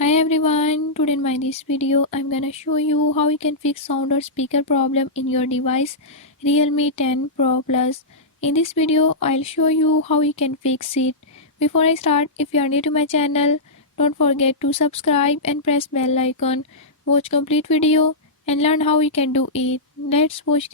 Hi everyone, today in my this video I'm gonna show you how you can fix sound or speaker problem in your device Realme 10 Pro Plus. In this video I'll show you how you can fix it. Before I start, if you are new to my channel, don't forget to subscribe and press bell icon. Watch complete video and learn how you can do it. Let's watch.